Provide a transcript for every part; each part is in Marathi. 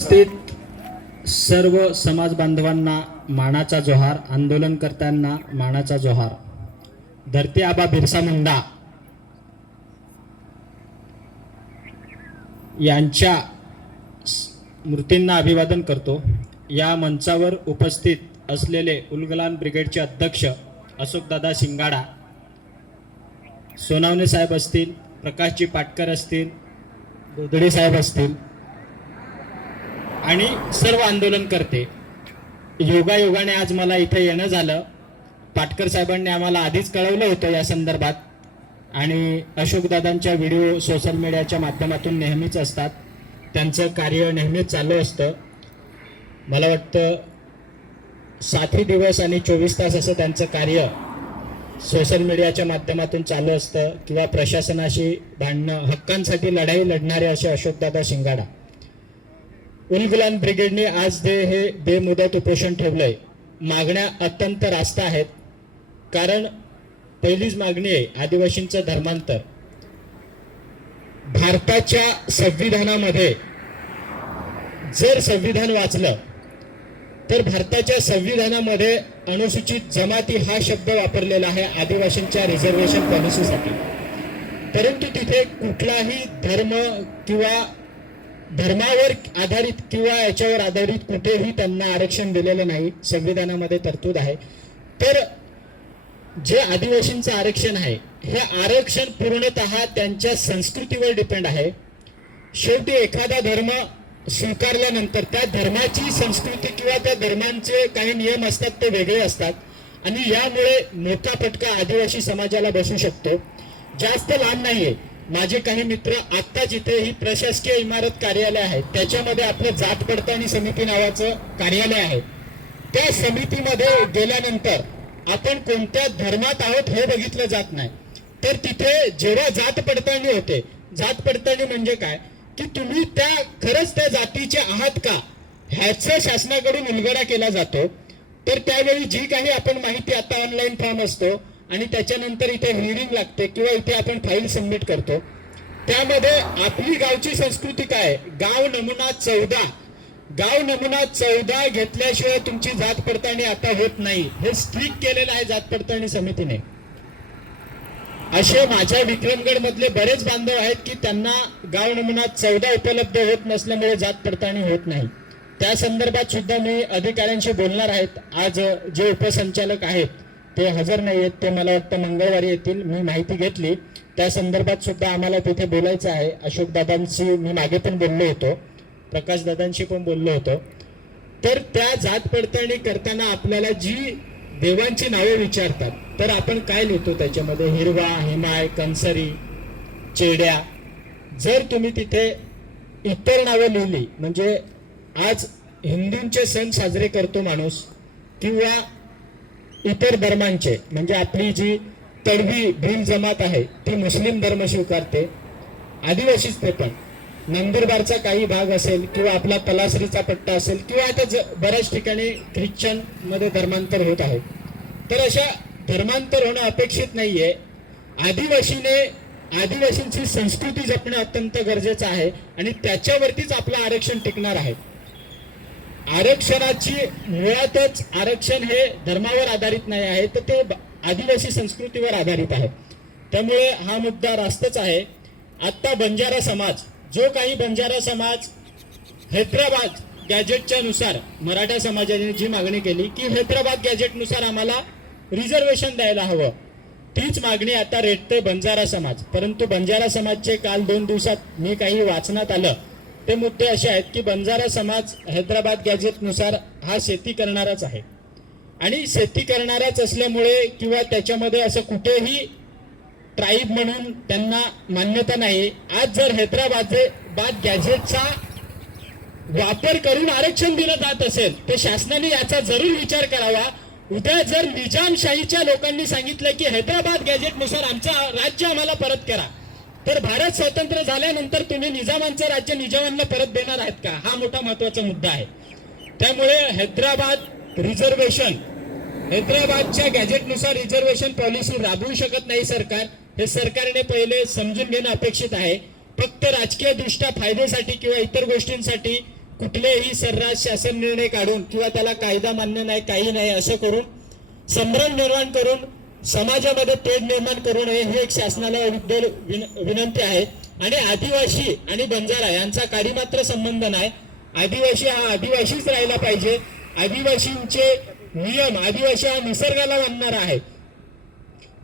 उपस्थित सर्व समाज बांधवांना मानाचा जोहार आंदोलनकर्त्यांना मानाचा जोहार. धरती आबा बिरसा मुंडा यांच्या मूर्तींना अभिवादन करतो. या मंचावर उपस्थित असलेले उलगलान ब्रिगेडचे अध्यक्ष अशोकदादा शिंगाडा सोनावणे साहेब असतील प्रकाशजी पाटकर असतील गोदडे साहेब असतील आणि सर्व आंदोलन करते. योगायोगाने आज मला इथे येणं झालं. पाटकर साहेबांनी आम्हाला आधीच कळवलं होतं या संदर्भात. आणि अशोकदादांच्या व्हिडिओ सोशल मीडियाच्या माध्यमातून नेहमीच असतात. त्यांचं कार्य नेहमीच चालू असतं. मला वाटतं सातही दिवस आणि चोवीस तास असं त्यांचं कार्य सोशल मीडियाच्या माध्यमातून चालू असतं. किंवा प्रशासनाशी भांडणं हक्कांसाठी लढाई लढणारे असे अशोकदादा शिंगाडा. उलगुलान ब्रिगेडने आज ते हे बेमुदत उपोषण ठेवलंय मागण्या अत्यंत रास्त आहेत. कारण पहिलीच मागणी आहे आदिवासींचं धर्मांतर. भारताच्या संविधानामध्ये जर संविधान वाचलं तर भारताच्या संविधानामध्ये अनुसूचित जमाती हा शब्द वापरलेला आहे आदिवासींच्या रिझर्वेशन पॉलिसीसाठी परंतु तिथे कुठलाही धर्म किंवा धर्मावर आधारित किंवा याच्यावर आधारित कुठेही त्यांना आरक्षण दिलेलं नाही संविधानामध्ये तरतूद आहे. तर जे आदिवासींचं आरक्षण आहे हे आरक्षण पूर्णतः त्यांच्या संस्कृतीवर डिपेंड आहे. शेवटी एखादा धर्म स्वीकारल्यानंतर त्या धर्माची संस्कृती किंवा त्या धर्मांचे काही नियम असतात ते वेगळे असतात. आणि यामुळे मोठा फटका आदिवासी समाजाला बसू शकतो. जास्त लांब नाहीये. माझे काही मित्र आत्ता जिथे ही प्रशासकीय इमारत कार्यालय आहे त्याच्यामध्ये आपलं जात पडताळणी समिती नावाचं कार्यालय आहे. त्या समितीमध्ये गेल्यानंतर आपण कोणत्या धर्मात आहोत हे बघितलं जात नाही. तर तिथे जेव्हा जात पडताळणी होते जात पडताळणी म्हणजे काय? की तुम्ही त्या खरंच त्या जातीचे आहात का? ह्याच शासनाकडून उलगडा केला जातो. तर त्यावेळी जी काही आपण माहिती आता ऑनलाईन फॉर्म असतो आणि त्याच्यानंतर इथे हिअरिंग लागते किंवा इथे आपण फाईल सबमिट करतो. त्यामध्ये आपली गावची संस्कृती काय? आहे? गाव नमुना चौदा. गाव नमुना चौदा घेतल्याशिवाय तुमची जात पडताळणी आता होत नाही. हे स्ट्रिक केलेलं आहे जात पडताळणी समितीने. असे माझ्या विक्रमगड मधले बरेच बांधव आहेत की त्यांना गाव नमुना चौदा उपलब्ध होत नसल्यामुळे जात पडताळणी होत नाही. त्या संदर्भात सुद्धा मी अधिकाऱ्यांशी बोलणार आहेत. आज जे उपसंचालक आहेत ते हजर नाही आहेत ते मला वाटतं मंगळवारी येतील मी माहिती घेतली. त्या संदर्भात सुद्धा आम्हाला तिथे बोलायचं आहे. अशोक दादांशी मी मागे पण बोललो होतो. प्रकाश दादांशी पण बोललो होतो. तर त्या जात पडताळणी करताना आपल्याला जी देवांची नावे विचारतात तर आपण काय लिहितो त्याच्यामध्ये? हिरवा हिमाय कंसरी चेड्या. जर तुम्ही तिथे इतर नावे लिहिली म्हणजे आज हिंदूंचे सण साजरे करतो माणूस किंवा इतर धर्मांचे म्हणजे आपली जी तडवी भीम जमात आहे ती मुस्लिम धर्म स्वीकारते. आदिवासीच ते पण. नंदुरबारचा काही भाग असेल किंवा आपला तलासरीचा पट्टा असेल किंवा आता ज बऱ्याच ठिकाणी ख्रिश्चनमध्ये धर्मांतर होत आहे. तर अशा धर्मांतर होणं अपेक्षित नाहीये. आदिवासीने आदिवासींची संस्कृती जपणं अत्यंत गरजेचं आहे आणि त्याच्यावरतीच आपलं आरक्षण टिकणार आहे. आरक्षणाची मुळातच आरक्षण हे धर्मावर आधारित नाही आहे तर ते आदिवासी संस्कृतीवर आधारित आहे. त्यामुळे हा मुद्दा रास्तच आहे. आत्ता बंजारा समाज जो काही बंजारा समाज हैदराबाद गॅजेटच्या नुसार मराठा समाजाने जी मागणी केली की हैदराबाद गॅजेटनुसार आम्हाला रिझर्वेशन द्यायला हवं. तीच मागणी आता रेटते बंजारा समाज. परंतु बंजारा समाजचे काल दोन दिवसात मी काही वाचण्यात आलं ते मुद्दे असे आहेत की बंजारा समाज हैदराबाद गॅजेटनुसार हा शेती करणाराच आहे. आणि शेती करणाराच असल्यामुळे किंवा त्याच्यामध्ये असं कुठेही ट्राईब म्हणून त्यांना मान्यता नाही. आज जर हैदराबाद बाद गॅजेटचा वापर करून आरक्षण दिलं जात असेल तर शासनाने याचा जरूर विचार करावा. उद्या जर निजामशाहीच्या लोकांनी सांगितलं की हैदराबाद गॅजेटनुसार आमचं राज्य आम्हाला परत करा तर भारत स्वतंत्र झाल्यानंतर तुम्ही निजामांचं राज्य निजामांना परत देणार आहेत का? हा मोठा महत्त्वाचा मुद्दा आहे. त्यामुळे हैदराबाद रिझर्वेशन हैदराबादच्या गॅजेटनुसार रिझर्वेशन पॉलिसी राबवू शकत नाही सरकार. हे सरकारने पहिले समजून घेणं अपेक्षित आहे. फक्त राजकीय दृष्ट्या फायद्यासाठी किंवा इतर गोष्टींसाठी कुठलेही सर्रास शासन निर्णय काढून किंवा त्याला कायदा मान्य नाही काही नाही असं करून संभ्रम निर्माण करून समाजामध्ये तेढ निर्माण करू नये हे एक शासनाला विनंती आहे. आणि आदिवासी आणि बंजारा यांचा काही मात्र संबंध नाही. आदिवासी हा आदिवासीच राहिला पाहिजे. आदिवासींचे नियम आदिवासी हा निसर्गाला मानणारा आहे.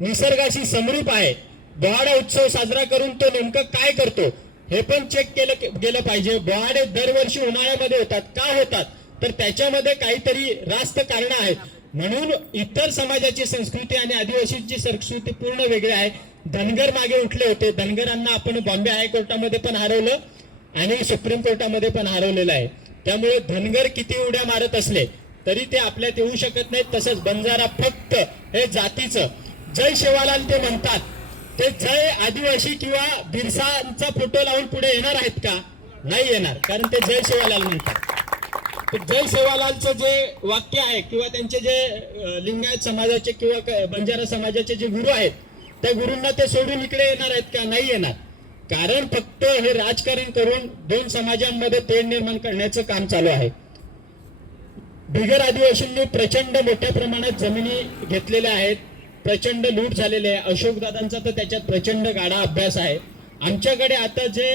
निसर्गाशी समरूप आहे. बोहाडा उत्सव साजरा करून तो नेमकं काय करतो हे पण चेक केलं गेलं पाहिजे. बोहाडे दरवर्षी उन्हाळ्यामध्ये होतात. का होतात? तर त्याच्यामध्ये काहीतरी रास्त कारण आहेत. म्हणून इतर समाजाची संस्कृती आणि आदिवासींची संस्कृती पूर्ण वेगळी आहे. धनगर मागे उठले होते. धनगरांना आपण बॉम्बे हायकोर्टामध्ये पण हरवलं आणि सुप्रीम कोर्टामध्ये पण हरवलेलं आहे. त्यामुळे धनगर किती उड्या मारत असले तरी ते आपल्यात येऊ शकत नाहीत. तसंच बंजारा फक्त हे जातीचं. जय शिवालाल ते म्हणतात. ते जय आदिवासी किंवा बिरसांचा फोटो लावून पुढे येणार आहेत का? नाही येणार. कारण ते जय शिवालाल म्हणतात. जय सेवालालचं जे वाक्य आहे किंवा त्यांचे जे लिंगायत समाजाचे किंवा बंजारा समाजाचे जे गुरु आहेत त्या गुरूंना ते सोडून इकडे येणार आहेत का? नाही येणार. कारण फक्त हे राजकारण करून दोन समाजांमध्ये तेढ निर्माण करण्याचं काम चालू आहे. बिगर आदिवासींनी प्रचंड मोठ्या प्रमाणात जमिनी घेतलेल्या आहेत. प्रचंड लूट झालेले आहे. अशोकदादांचा तर त्याच्यात प्रचंड गाडा अभ्यास आहे. आमच्याकडे आता जे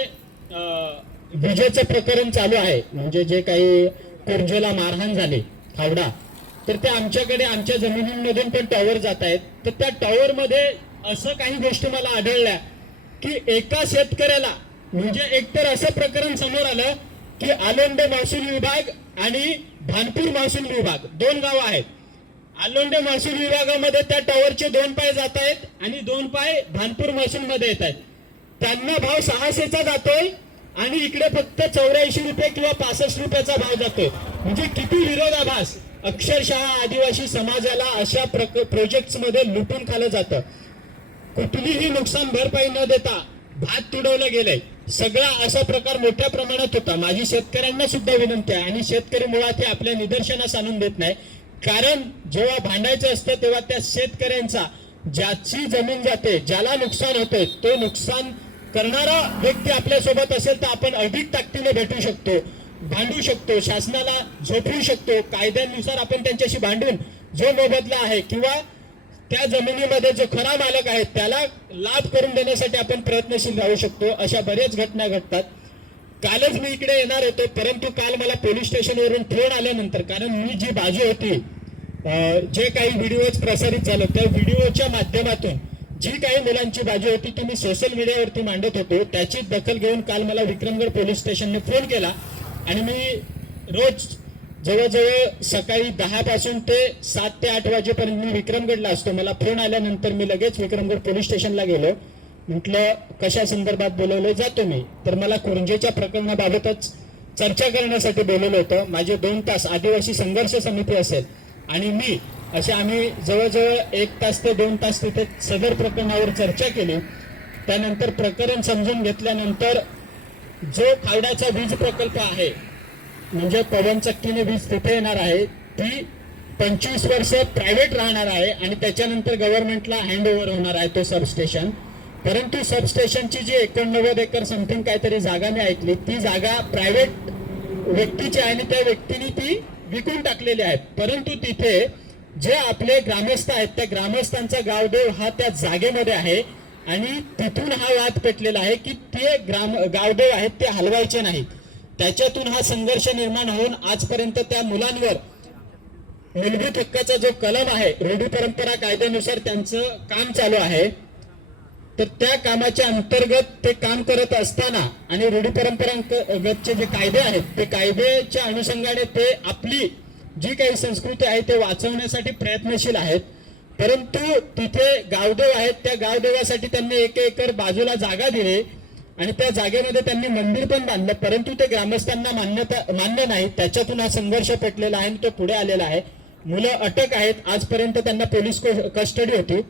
विजेचं प्रकरण चालू आहे म्हणजे जे काही कोरजेला मारहाण झाली फावडा. तर ते आमच्याकडे आमच्या जमिनींमधून पण टॉवर जात आहेत. तर त्या टॉवर मध्ये असं काही गोष्टी मला आढळल्या की एका शेतकऱ्याला म्हणजे एकतर असं प्रकरण समोर आलं की आलोंडे महसूल विभाग आणि भानपूर महसूल विभाग दोन गावं आहेत. आलोंडे महसूल विभागामध्ये त्या टॉवरचे दोन पाय जात आहेत आणि दोन पाय भानपूर महसूल मध्ये येत आहेत. त्यांना भाव सहाशेचा जातोय आणि इकडे फक्त चौऱ्याऐंशी रुपये किंवा पासष्ट रुपयाचा भाव जातो म्हणजे किती विरोधाभास. अक्षरशः आदिवासी समाजाला अशा प्रोजेक्टमध्ये लुटून खाल्लं जातं. कुठलीही नुकसान भरपाई न देता भात तुडवलं गेलंय. सगळा असा प्रकार मोठ्या प्रमाणात होता. माझी शेतकऱ्यांना सुद्धा विनंती आहे. आणि शेतकरी मुळात हे आपल्या निदर्शनास आणून देत नाही. कारण जेव्हा भांडायचं असतं तेव्हा त्या शेतकऱ्यांचा ज्याची जमीन जाते ज्याला नुकसान होते तो नुकसान करणारा व्यक्ती आपल्यासोबत असेल तर आपण अधिक ताकदीने भेटू शकतो भांडू शकतो शासनाला झोपवू शकतो. कायद्यानुसार आपण त्यांच्याशी भांडून जो मोबदला आहे किंवा त्या जमिनीमध्ये जो खरा मालक आहे त्याला लाभ करून देण्यासाठी आपण प्रयत्नशील राहू शकतो अशा बऱ्याच घटना घडतात. कालच मी इकडे येणार होतो परंतु काल मला पोलीस स्टेशनवरून ट्रेन आल्यानंतर कारण मी जी बाजू होती जे काही व्हिडिओज प्रसारित झालं त्या व्हिडिओच्या माध्यमातून जी काही मुलांची बाजू होती ती मी सोशल मीडियावरती मांडत होतो. त्याची दखल घेऊन काल मला विक्रमगड पोलीस स्टेशनने फोन केला. आणि मी रोज जवळजवळ सकाळी दहा पासून ते सात ते आठ वाजेपर्यंत मी विक्रमगडला असतो. मला फोन आल्यानंतर मी लगेच विक्रमगड पोलीस स्टेशनला गेलो. म्हटलं कशा संदर्भात बोलवलं जातो मी तर मला कुरंजेच्या प्रकरणाबाबतच चर्चा करण्यासाठी बोलवलं होतं. माझे दोन तास आदिवासी संघर्ष समिती असेल आणि मी असे आम्ही जवळजवळ एक तास ते दोन तास तिथे सदर प्रकरणावर चर्चा केली. त्यानंतर प्रकरण समजून घेतल्यानंतर जो खावड्याचा वीज प्रकल्प आहे म्हणजे पवन चक्कीने वीज तिथे येणार आहे ती पंचवीस वर्ष प्रायव्हेट राहणार आहे आणि त्याच्यानंतर गव्हर्नमेंटला हँड ओव्हर होणार आहे तो सबस्टेशन परंतु सबस्टेशनची जी एकोणनव्वद एकर समथिंग काहीतरी जागा मी ऐकली ती जागा प्रायव्हेट व्यक्तीची आहे आणि त्या व्यक्तीने ती विकून टाकलेली आहे. परंतु तिथे जे आपले ग्रामस्थ आहेत त्या ग्रामस्थांचा गावदेव हा त्या जागेमध्ये आहे आणि तिथून हा वाद पेटलेला आहे की ते ग्राम गावदेव आहेत ते हलवायचे नाहीत. त्याच्यातून हा संघर्ष निर्माण होऊन आजपर्यंत त्या मुलांवर मूलभूत हक्काचा जो कलम आहे रूढी परंपरा कायद्यानुसार त्यांचं काम चालू आहे. तर त्या कामाच्या अंतर्गत ते काम करत असताना आणि रूढी परंपरांगतचे जे कायदे आहेत ते कायद्याच्या अनुषंगाने ते आपली जी काही संस्कृती आहे ते वाचवण्यासाठी प्रयत्नशील आहेत. परंतु तिथे गावदेव आहेत त्या गावदेवासाठी त्यांनी एक एकर बाजूला जागा दिली आणि त्या जागेमध्ये त्यांनी मंदिर पण बांधलं. परंतु ते ग्रामस्थांना मान्यता मान्य नाही. त्याच्यातून हा संघर्ष पेटलेला आहे आणि तो पुढे आलेला आहे. मुलं अटक आहेत. आजपर्यंत त्यांना पोलीस कस्टडी होती.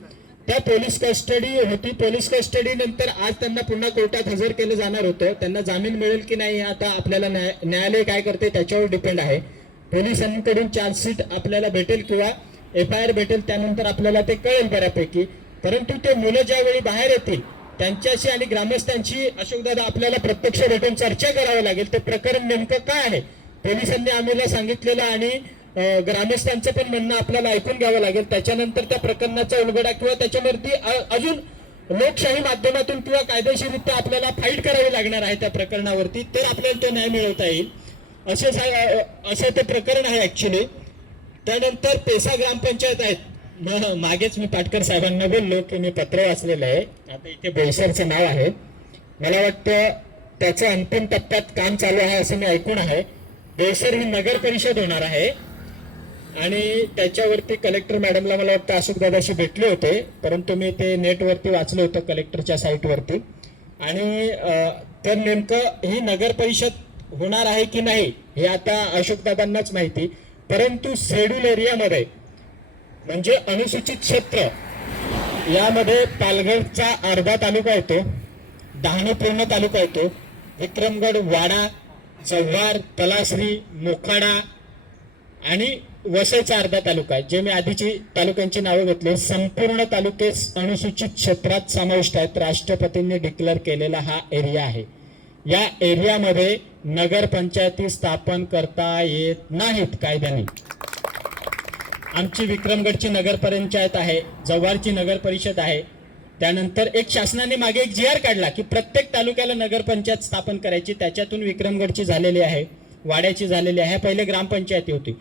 त्या पोलीस कस्टडी होती. पोलीस कस्टडी नंतर आज त्यांना पुन्हा कोर्टात हजर केलं जाणार होतं. त्यांना जामीन मिळेल की नाही आता आपल्याला न्याय- न्यायालय काय करते त्याच्यावर डिपेंड आहे. पोलिसांकडून चार्जशीट आपल्याला भेटेल किंवा एफ आय आर भेटेल त्यानंतर आपल्याला ते कळेल बऱ्यापैकी. परंतु ते मुलं ज्यावेळी बाहेर येतील त्यांच्याशी आणि ग्रामस्थांशी अशोकदादा आपल्याला प्रत्यक्ष भेटून चर्चा करावी लागेल. ते प्रकरण नेमकं काय आहे? पोलिसांनी आम्हाला सांगितलेलं आणि ग्रामस्थांचं पण म्हणणं आपल्याला ऐकून घ्यावं लागेल. त्याच्यानंतर त्या प्रकरणाचा उलगडा किंवा त्याच्यावरती अजून लोकशाही माध्यमातून किंवा कायदेशीररित्या आपल्याला फाईट करावी लागणार आहे त्या प्रकरणावरती तर आपल्याला तो न्याय मिळवता येईल. असे सा- असं ते प्रकरण आहे ऍक्च्युली त्यानंतर पेसा ग्रामपंचायत आहेत. म- मागेच मी पाटकर साहेबांना बोललो की मी पत्र वाचलेलं आहे. आता इथे बोईसरचं नाव आहे. मला वाटतं त्याचं अंतिम टप्प्यात काम चालू आहे असं मी ऐकून आहे. बोईसर ही नगर परिषद होणार आहे. आणि त्याच्यावरती कलेक्टर मॅडमला मला वाटतं अशोक दादाशी भेटले होते. परंतु मी ते नेटवरती वाचलं होतं कलेक्टरच्या साईटवरती आणि तर नेमकं ही नगर परिषद होणार आहे की नाही हे आता अशोकदादांनाच माहिती. परंतु शेड्यूल एरियामध्ये म्हणजे अनुसूचित क्षेत्र यामध्ये पालघरचा अर्धा तालुका येतो डहाणू पूर्ण तालुका येतो विक्रमगड वाडा जव्हार तलासरी मोखाडा आणि वसईचा अर्धा तालुका आहे जे मी आधीची तालुक्यांची नावं घेतली संपूर्ण तालुके अनुसूचित क्षेत्रात समाविष्ट आहेत. राष्ट्रपतींनी डिक्लेअर केलेला हा एरिया आहे. या एरियामध्ये नगरपंचायती स्थापन करता येत नाहीत कायद्याने. आमची विक्रमगडची नगरपंचायत आहे जव्हारची नगर परिषद आहे. त्यानंतर एक शासनाने मागे एक जी आर काढला की प्रत्येक तालुक्याला नगरपंचायत स्थापन करायची. त्याच्यातून विक्रमगडची झालेली आहे वाड्याची झालेली आहे. पहिले ग्रामपंचायती होती.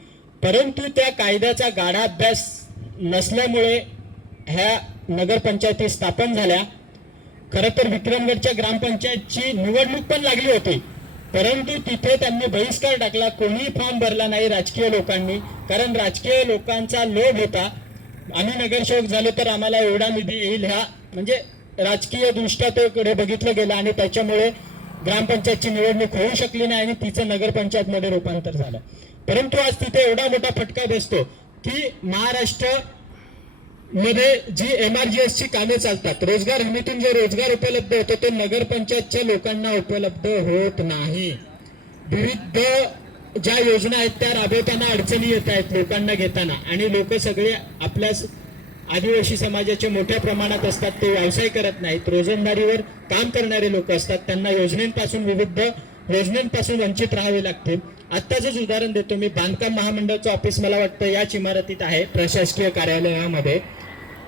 परंतु त्या कायद्याचा गाढा अभ्यास नसल्यामुळे ह्या नगरपंचायती स्थापन झाल्या. खरं तर विक्रमगडच्या ग्रामपंचायतची निवडणूक पण लागली होती. परंतु तिथे त्यांनी बहिष्कार टाकला. कोणीही फॉर्म भरला नाही राजकीय लोकांनी. कारण राजकीय लोकांचा लोभ होता. आम्ही नगरसेवक झालो तर आम्हाला एवढा निधी येईल ह्या म्हणजे राजकीय दृष्ट्या त्याकडे बघितलं गेलं आणि त्याच्यामुळे ग्रामपंचायतची निवडणूक होऊ शकली नाही आणि तिचं नगरपंचायतमध्ये रूपांतर झालं. परंतु आज तिथे एवढा मोठा फटका बसतो की महाराष्ट्र मध्ये जी एम आर जी एस ची कामे चालतात रोजगार हमीतून जो रोजगार उपलब्ध होतो तो नगरपंचायतच्या लोकांना उपलब्ध होत नाही. विविध ज्या योजना आहेत त्या राबवताना अडचणी येत आहेत लोकांना घेताना. आणि लोक सगळे आपल्या आदिवासी समाजाचे मोठ्या प्रमाणात असतात ते व्यवसाय करत नाहीत. रोजंदारीवर काम करणारे लोक असतात त्यांना योजनेपासून विविध योजनेपासून वंचित राहावे लागते. आत्ताचंच उदाहरण देतो मी. बांधकाम महामंडळाचं ऑफिस मला वाटतं याच इमारतीत आहे प्रशासकीय कार्यालयामध्ये.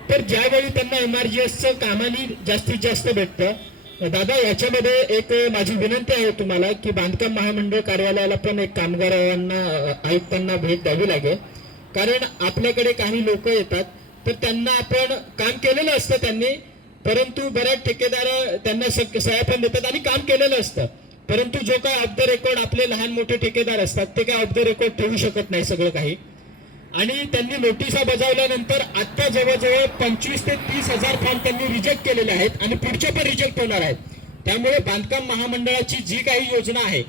तर ज्यावेळी त्यांना एमआरजीएसचं कामानी जास्तीत जास्त भेटतं दादा याच्यामध्ये एक माझी विनंती आहे तुम्हाला की बांधकाम महामंडळ कार्यालयाला पण एक कामगारांना आयुक्तांना भेट द्यावी लागेल. कारण आपल्याकडे काही लोक येतात तर त्यांना आपण काम केलेलं असतं त्यांनी परंतु बऱ्याच ठेकेदार त्यांना स- सह्या पण देतात आणि काम केलेलं असतं. परंतु जो काय ऑफ द रेकॉर्ड आपले लहान मोठे ठेकेदार असतात ते काय ऑफ द रेकॉर्ड ठेवू शकत नाही सगळं काही. आणि त्यांनी नोटिसा बजावल्यानंतर आता जवळजवळ पंचवीस ते तीस हजार फॉर्म त्यांनी रिजेक्ट केलेले आहेत आणि पुढचे पण रिजेक्ट होणार आहेत. त्यामुळे बांधकाम महामंडळाची जी काही योजना आहे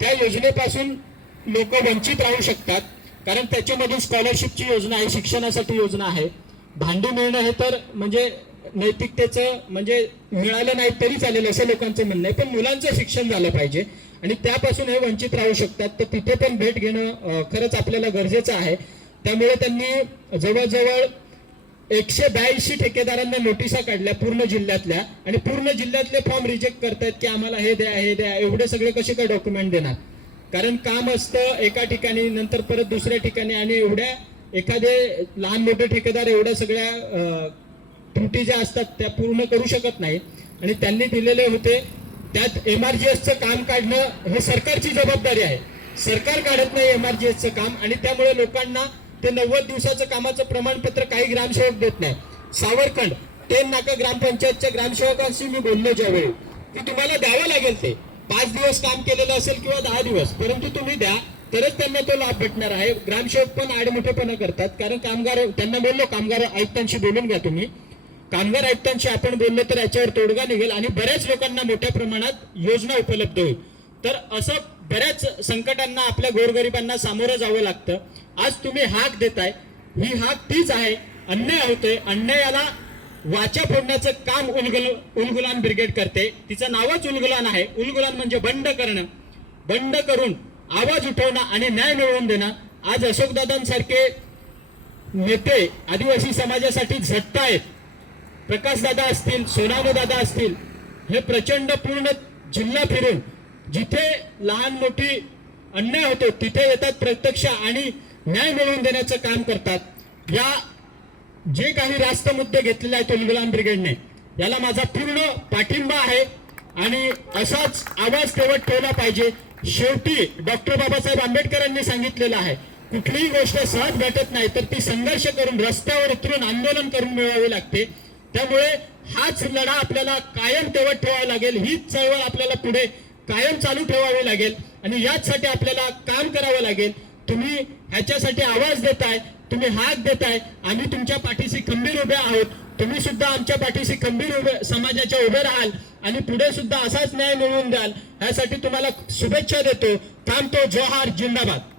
त्या योजनेपासून लोक वंचित राहू शकतात. कारण त्याच्यामधून स्कॉलरशिपची योजना आहे शिक्षणासाठी योजना आहे. भांडी मिळणं हे तर म्हणजे नैतिकतेचं म्हणजे मिळालं नाही तरी चालेल असं लोकांचं म्हणणं आहे. पण मुलांचं शिक्षण झालं पाहिजे आणि त्यापासून हे वंचित राहू शकतात. तर तिथे पण भेट घेणं खरंच आपल्याला गरजेचं आहे. त्यामुळे त्यांनी जवळजवळ एकशे ब्याऐंशी ठेकेदारांना नोटिसा काढल्या पूर्ण जिल्ह्यातल्या. आणि पूर्ण जिल्ह्यातले फॉर्म रिजेक्ट करतायत की आम्हाला हे द्या हे द्या एवढे सगळे कसे काय डॉक्युमेंट देणार? कारण काम असतं एका ठिकाणी नंतर परत दुसऱ्या ठिकाणी आणि एवढ्या एखादे लहान मोठे ठेकेदार एवढ्या सगळ्या त्रुटी ज्या असतात त्या पूर्ण करू शकत नाही. आणि त्यांनी दिलेले होते त्यात एम आर जी एसचं काम काढणं हे सरकारची जबाबदारी आहे. सरकार काढत नाही एम आर जी एसचं काम आणि त्यामुळे लोकांना ते नव्वद दिवसाचं कामाचं प्रमाणपत्र काही ग्रामसेवक देत नाही. सावरखंड टेन नाका ग्रामपंचायतच्या ग्रामसेवकांशी मी बोललो ज्यावेळी. की तुम्हाला द्यावं लागेल ते. पाच दिवस काम केलेलं असेल किंवा दहा दिवस परंतु तुम्ही द्या तरच त्यांना तो लाभ भेटणार आहे. ग्रामसेवक पण आडमुठेपणा करतात कारण कामगार त्यांना बोललो कामगार आयुक्तांशी बोलून घ्या तुम्ही. कामगार आयुक्तांशी आपण बोललो तर याच्यावर तोडगा निघेल आणि बऱ्याच लोकांना मोठ्या प्रमाणात योजना उपलब्ध होईल. तर असं बऱ्याच संकटांना आपल्या गोरगरिबांना सामोरं जावं लागतं. आज तुम्ही हाक देताय. ही हाक तीच आहे. अन्याय होतोय. अन्यायाला वाचा फोडण्याचं काम उलगुल उलगुलान ब्रिगेड करते. तिचं नावच उलगुलान आहे. उलगुलान म्हणजे बंड करणं. बंड करून आवाज उठवणं आणि न्याय मिळवून देणं. आज अशोकदादांसारखे नेते आदिवासी समाजासाठी झटतायत. प्रकाशदादा असतील सोनामदादा असतील हे प्रचंड पूर्ण जिल्हा फिरून जिथे लहान मोठी अन्याय होतो तिथे येतात प्रत्यक्ष आणि न्याय मिळवून देण्याचं काम करतात. या जे काही रास्त मुद्दे घेतलेले आहेत उलगुलाम ब्रिगेडने याला माझा पूर्ण पाठिंबा आहे आणि असाच आवाज तेवढ ठेवला पाहिजे. शेवटी डॉक्टर बाबासाहेब आंबेडकरांनी सांगितलेलं आहे कुठलीही गोष्ट सहज भेटत नाही तर ती संघर्ष करून रस्त्यावर उतरून आंदोलन करून मिळवावी लागते. त्यामुळे हाच लढा आपल्याला कायम तेवढ ठेवावा लागेल हीच चळवळ आपल्याला पुढे कायम चालू ठेवावी लागेल आणि याचसाठी आपल्याला काम करावं लागेल. तुम्ही ह्याच्यासाठी आवाज देताय तुम्ही हात देताय आम्ही तुमच्या पाठीशी खंबीर उभे आहोत. तुम्ही सुद्धा आमच्या पाठीशी खंबीर उभे समाजाच्या उभे राहाल आणि पुढे सुद्धा असाच न्याय मिळवून द्याल. यासाठी तुम्हाला शुभेच्छा देतो. थांबतो. जोहार जिंदाबाद.